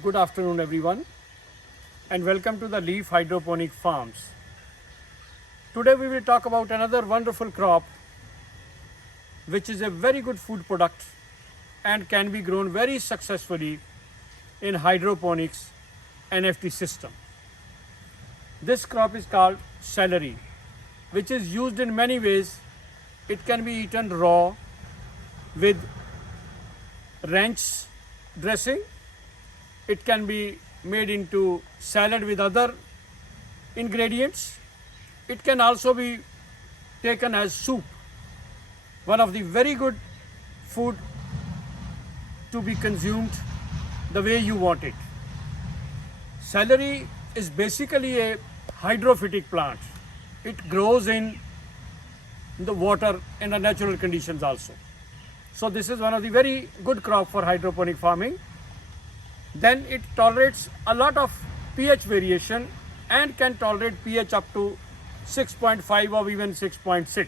Good afternoon everyone and welcome to the Leaf Hydroponic Farms. Today we will talk about another wonderful crop which is a very good food product and can be grown very successfully in hydroponics NFT system. This crop is called celery, which is used in many ways. It can be eaten raw with ranch dressing. It can be made into salad with other ingredients. It can also be taken as soup, one of the very good food to be consumed the way you want it. Celery is basically a hydrophytic plant. It grows in the water in the natural conditions also. So this is one of the very good crop for hydroponic farming. Then it tolerates a lot of pH variation and can tolerate pH up to 6.5 or even 6.6.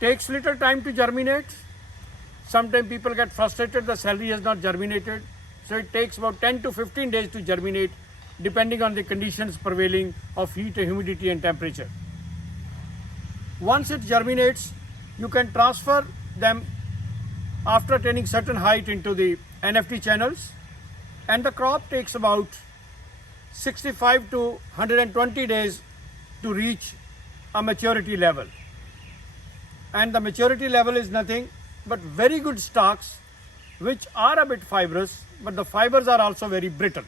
Takes little time to germinate. Sometimes people get frustrated the celery has not germinated. So it takes about 10 to 15 days to germinate depending on the conditions prevailing of heat, humidity and temperature. Once it germinates, you can transfer them after attaining certain height into the NFT channels, and the crop takes about 65 to 120 days to reach a maturity level. And the maturity level is nothing but very good stalks which are a bit fibrous, but the fibers are also very brittle.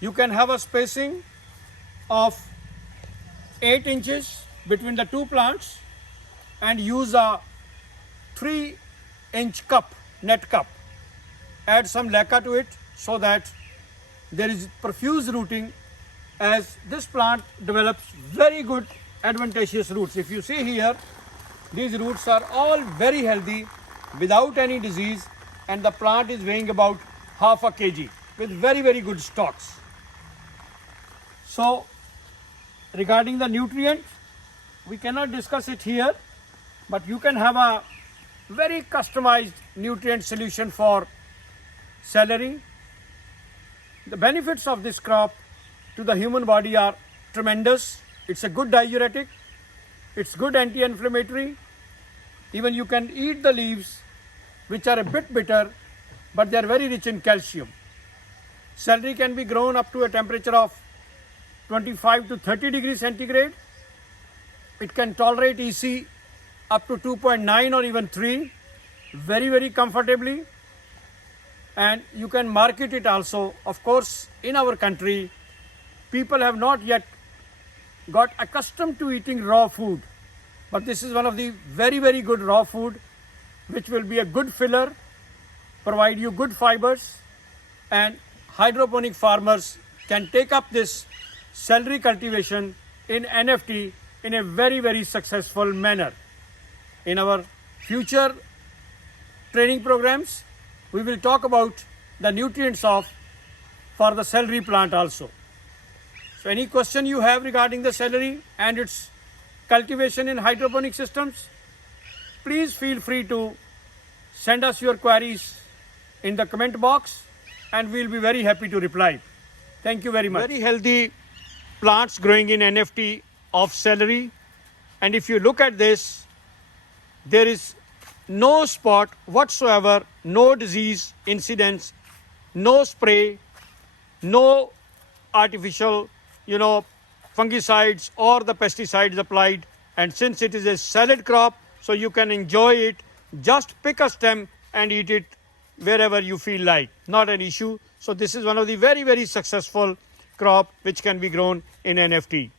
You can have a spacing of 8 inches between the two plants and use a 3-inch cup, net cup. Add some leca to it so that there is profuse rooting, as this plant develops very good advantageous roots. If you see here, these roots are all very healthy without any disease, and the plant is weighing about half a kg with very good stalks. So regarding the nutrient, we cannot discuss it here, but you can have a very customized nutrient solution for celery. The benefits of this crop to the human body are tremendous. It's a good diuretic, it's good anti-inflammatory. Even you can eat the leaves, which are a bit bitter, but they are very rich in calcium. Celery can be grown up to a temperature of 25 to 30 degrees centigrade. It can tolerate EC up to 2.9 or even 3 very comfortably, and you can market it also. Of course, in our country people have not yet got accustomed to eating raw food, but this is one of the very good raw food which will be a good filler, provide you good fibers, and hydroponic farmers can take up this celery cultivation in NFT in a very successful manner. In our future training programs, we will talk about the nutrients for the celery plant also. So any question you have regarding the celery and its cultivation in hydroponic systems, please feel free to send us your queries in the comment box and we'll be very happy to reply. Thank you very much. Very healthy plants growing in NFT of celery, and if you look at this, there is no spot whatsoever, no disease incidents, no spray, no artificial fungicides or the pesticides applied. And since it is a salad crop, so you can enjoy it, just pick a stem and eat it wherever you feel like, not an issue. So this is one of the very successful crop which can be grown in NFT.